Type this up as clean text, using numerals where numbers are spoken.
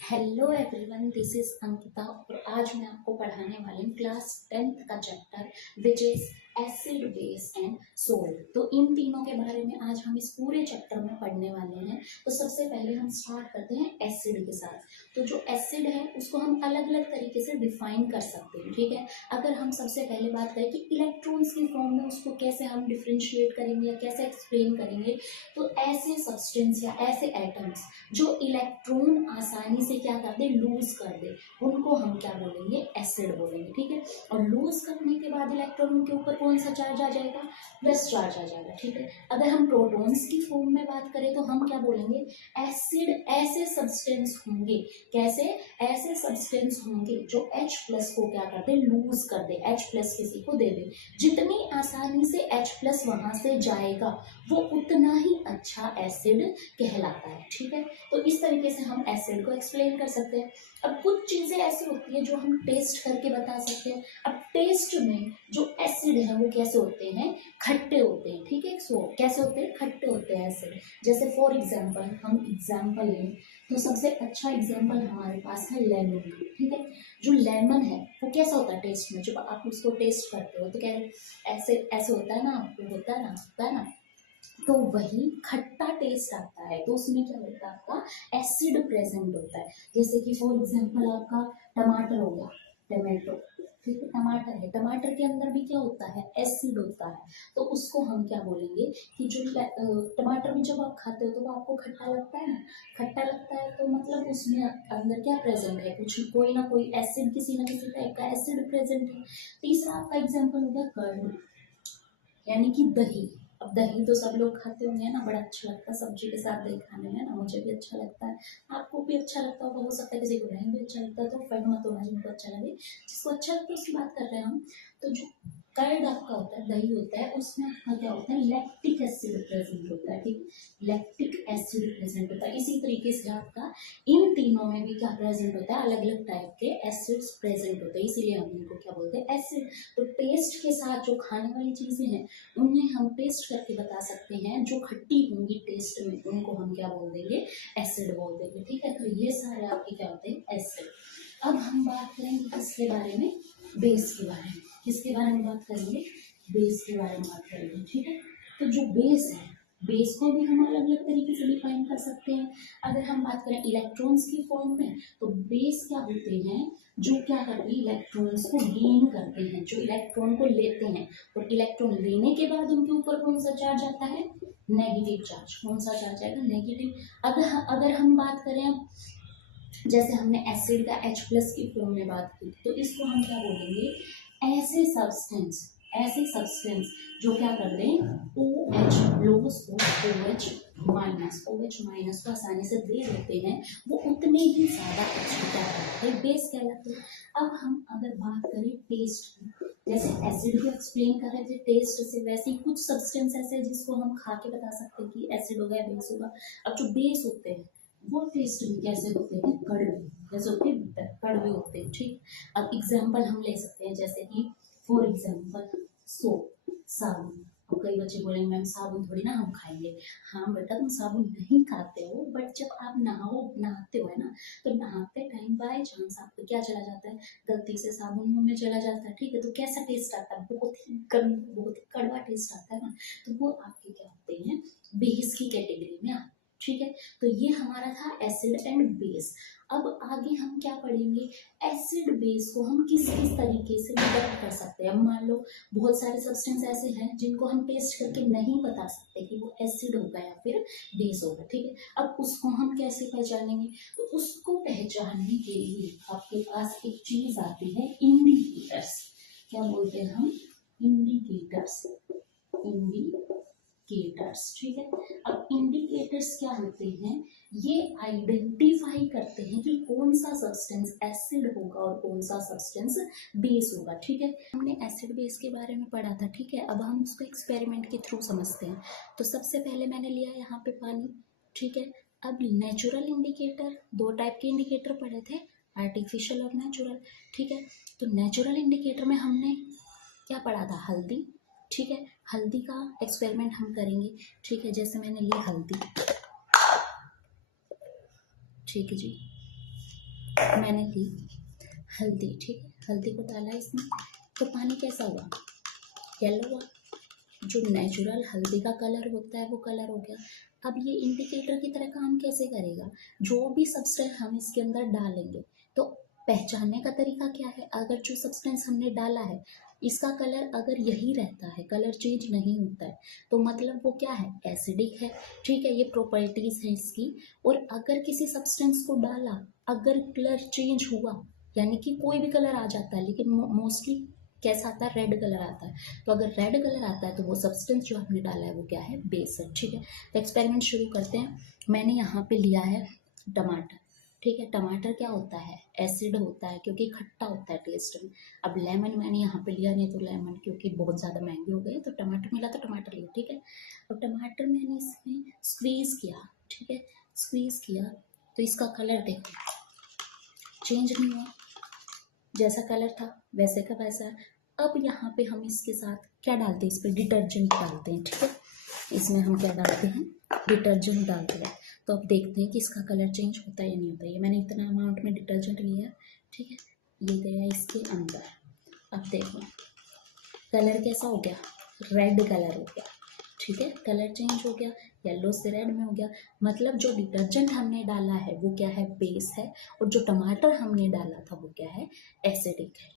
Hello everyone, this is Ankita और आज मैं आपको पढ़ाने वाली हूँ क्लास 10th का chapter which is acid base and salt. तो इन तीनों के बारे में आज हम इस पूरे चैप्टर में पढ़ने वाले हैं। तो सबसे पहले हम स्टार्ट करते हैं एसिड के साथ। तो जो एसिड है उसको हम अलग अलग तरीके से डिफाइन कर सकते हैं, ठीक है। अगर हम सबसे पहले बात करें कि इलेक्ट्रॉन्स की फॉर्म में उसको कैसे हम डिफ्रेंशिएट करेंगे या कैसे एक्सप्लेन करेंगे, तो ऐसे सब्सटेंस या ऐसे एटम्स जो इलेक्ट्रॉन आसानी से क्या कर दे, लूज कर दे, उनको हम क्या बोलेंगे, एसिड बोलेंगे, ठीक है। और लूज करने के बाद इलेक्ट्रॉन के ऊपर कौन सा चार्ज आ जाएगा, प्लस चार्ज आ जाएगा, ठीक है। अगर हम प्रोटॉन्स की फॉर्म में बात करें तो हम क्या बोलेंगे, एसिड ऐसे सब्सटेंस होंगे, कैसे, ऐसे सब्सटेंस होंगे जो H प्लस को क्या कर दे, लूज कर दे, H प्लस किसी को दे दे। जितनी आसानी से H प्लस वहां से जाएगा वो उतना ही अच्छा एसिड कहलाता है, ठीक है। तो इस तरीके से हम एसिड को एक्सप्लेन कर सकते हैं। अब कुछ चीजें ऐसी होती है जो हम टेस्ट करके बता सकते हैं। अब टेस्ट में जो एसिड है वो कैसे होते हैं, खट्टे होते हैं, ठीक है। सो कैसे होते हैं, खट्टे होते हैं एसिड। जैसे फॉर एग्जाम्पल हम एग्जाम्पल लें तो सबसे अच्छा एग्जाम्पल हमारे पास है लेमन, ठीक है। जो लेमन है वो कैसा होता है टेस्ट में, जब आप उसको टेस्ट करते हो तो क्या ऐसे ऐसे होता है ना, होता है ना, तो वही खट्टा टेस्ट आता है। तो उसमें क्या होता है, आपका एसिड प्रेजेंट होता है। जैसे कि फॉर एग्जांपल आपका टमाटर हो गया, टमाटो, ठीक है, टमाटर है, टमाटर के अंदर भी क्या होता है, एसिड होता है। तो उसको हम क्या बोलेंगे कि जो टमाटर भी जब आप खाते हो तो वो आपको खट्टा लगता है ना, खट्टा लगता है, तो मतलब उसमें अंदर क्या प्रेजेंट है, कुछ कोई ना कोई एसिड, किसी ना किसी टाइप का एसिड प्रेजेंट है। तीसरा आपका एग्जाम्पल हो गया कर्ड, यानी कि दही। अब दही तो सब लोग खाते होंगे ना, बड़ा अच्छा लगता है सब्जी के साथ दही खाने में ना, मुझे भी अच्छा लगता है, आपको भी अच्छा लगता होगा, हो सकता है किसी को नहीं भी अच्छा लगता है, तो फर्क मत होना जिनको अच्छा लगे। जिसको अच्छा लगता है उसकी बात कर रहे हैं हम। तो जो कर्ड आपका होता है, दही होता है, उसमें आपका क्या होता है, लैक्टिक एसिड प्रेजेंट होता है, ठीक, लैक्टिक एसिड प्रेजेंट होता है। इसी तरीके से आपका इन तीनों में भी क्या प्रेजेंट होता है, अलग अलग टाइप के एसिड्स प्रेजेंट होते हैं, इसीलिए हम इनको क्या बोलते हैं, एसिड। तो टेस्ट के साथ जो खाने वाली चीजें हैं उन्हें हम टेस्ट करके बता सकते हैं, जो खट्टी होंगी टेस्ट में उनको हम क्या बोल देंगे, एसिड बोल देंगे, ठीक है। तो ये सारे आपके क्या होते हैं, एसिड। अब हम बात करेंगे किसके बारे में, बेस के बारे में। किसके बारे में बात करेंगे, बेस के बारे में बात करेंगे, ठीक है। तो जो बेस है, बेस को भी हम अलग अलग तरीके से डिफाइन कर सकते हैं। अगर हम बात करें इलेक्ट्रॉन्स की फॉर्म में, तो बेस क्या होते हैं, जो क्या करते हैं, इलेक्ट्रॉन्स को गेन करते हैं, जो इलेक्ट्रॉन को लेते हैं। और इलेक्ट्रॉन लेने के बाद उनके ऊपर कौन सा चार्ज आता है, नेगेटिव चार्ज। कौन सा चार्ज आएगा, नेगेटिव। अगर हम बात करें, जैसे हमने एसिड का H प्लस की फॉर्म में बात की, तो इसको हम क्या बोलेंगे, ऐसे सब्सटेंस जो क्या कर दें, OH लॉस को OH माइनस को आसानी से दे देते हैं, वो उतने ही ज्यादा अच्छे क्या करते हैं, बेस कहलाते हैं। अब हम अगर बात करें टेस्ट की, जैसे एसिड को एक्सप्लेन कर रहे थे टेस्ट से, वैसे ही कुछ सब्सटेंस ऐसे हैं जिसको हम खा के बता सकते हैं कि एसिड हो गया, बेस होगा। अब जो बेस होते हैं वो टेस्ट में कैसे होते हैं, कड़वे, जैसे होते हैं कड़वे होते हैं, ठीक। अब एग्जाम्पल हम ले सकते हैं, जैसे कि फॉर एग्जाम्पल सोप, साबुन। अब कई बच्चे बोलेंगे मैम साबुन थोड़ी ना हम खाएंगे। हाँ बेटा, तुम साबुन नहीं खाते हो, बट जब आप नहाते हो है ना, तो नहाते टाइम बाय चांस आपको क्या चला जाता है, गलती से साबुन मुंह में चला जाता है, ठीक है। तो कैसा टेस्ट आता है, बहुत ही कड़वा टेस्ट आता है ना। तो वो आपके क्या होते हैं, बेस की कैटेगरी में आते हैं, ठीक है। तो ये हमारा था एसिड एंड बेस। अब आगे हम क्या पढ़ेंगे, एसिड बेस को हम किस किस तरीके से डिटेक्ट कर सकते हैं। मान लो बहुत सारे सब्सटेंस ऐसे हैं जिनको हम टेस्ट करके नहीं बता सकते कि वो एसिड होगा या फिर बेस होगा, ठीक है। अब उसको हम कैसे पहचानेंगे, तो उसको पहचानने के लिए आपके पास एक चीज आती है, इंडिकेटर्स। क्या बोलते हैं हम, इंडिकेटर्स, ठीक है। अब इंडिकेटर्स क्या होते हैं, ये आइडेंटिफाई करते हैं कि कौन सा सब्सटेंस एसिड होगा और कौन सा सब्सटेंस बेस होगा, ठीक है। हमने एसिड बेस के बारे में पढ़ा था, ठीक है। अब हम उसको एक्सपेरिमेंट के थ्रू समझते हैं। तो सबसे पहले मैंने लिया यहाँ पे पानी, ठीक है। अब नेचुरल इंडिकेटर, दो टाइप के इंडिकेटर पढ़े थे, आर्टिफिशियल और नेचुरल, ठीक है। तो नेचुरल इंडिकेटर में हमने क्या पढ़ा था, हल्दी, ठीक है। हल्दी का एक्सपेरिमेंट हम करेंगे, ठीक है। जैसे मैंने ली हल्दी, ठीक है जी। मैंने ली हल्दी, ठीक है, हल्दी को डाला इसमें, तो पानी कैसा हुआ, येलो हुआ। जो नेचुरल हल्दी का कलर होता है वो कलर हो गया। अब ये इंडिकेटर की तरह काम कैसे करेगा, जो भी सब्सटेंस हम इसके अंदर डालेंगे तो पहचानने का तरीका क्या है, अगर जो सब्सटेंस हमने डाला है इसका कलर अगर यही रहता है, कलर चेंज नहीं होता है, तो मतलब वो क्या है, एसिडिक है, ठीक है, ये प्रॉपर्टीज है इसकी। और अगर किसी सब्सटेंस को डाला, अगर कलर चेंज हुआ, यानी कि कोई भी कलर आ जाता है, लेकिन मोस्टली कैसा आता है, रेड कलर आता है, तो अगर रेड कलर आता है तो वो सब्सटेंस जो हमने डाला है वो क्या है, बेस है, ठीक है। तो एक्सपेरिमेंट शुरू करते हैं। मैंने यहाँ पे लिया है टमाटर, ठीक है, टमाटर क्या होता है, एसिड होता है, क्योंकि खट्टा होता है टेस्ट में। अब लेमन मैंने यहाँ पे लिया, नहीं तो लेमन क्योंकि बहुत ज़्यादा महंगे हो गए, तो टमाटर मिला तो टमाटर लिया, ठीक है। और टमाटर मैंने इसमें स्क्वीज़ किया, ठीक है, स्क्वीज़ किया, तो इसका कलर देखो चेंज नहीं हुआ, जैसा कलर था वैसे का वैसा है। अब यहाँ पे हम इसके साथ क्या डालते हैं, इस पर डिटर्जेंट डालते हैं, ठीक है, इसमें हम क्या डालते हैं, डिटर्जेंट डालते हैं। तो अब देखते हैं कि इसका कलर चेंज होता है या नहीं होता है। ये मैंने इतना अमाउंट में डिटर्जेंट लिया, ठीक है, ये गया इसके अंदर। अब देखो कलर कैसा हो गया, रेड कलर हो गया, ठीक है, कलर चेंज हो गया, येलो से रेड में हो गया। मतलब जो डिटर्जेंट हमने डाला है वो क्या है, बेस है, और जो टमाटर हमने डाला था वो क्या है, एसिडिक है।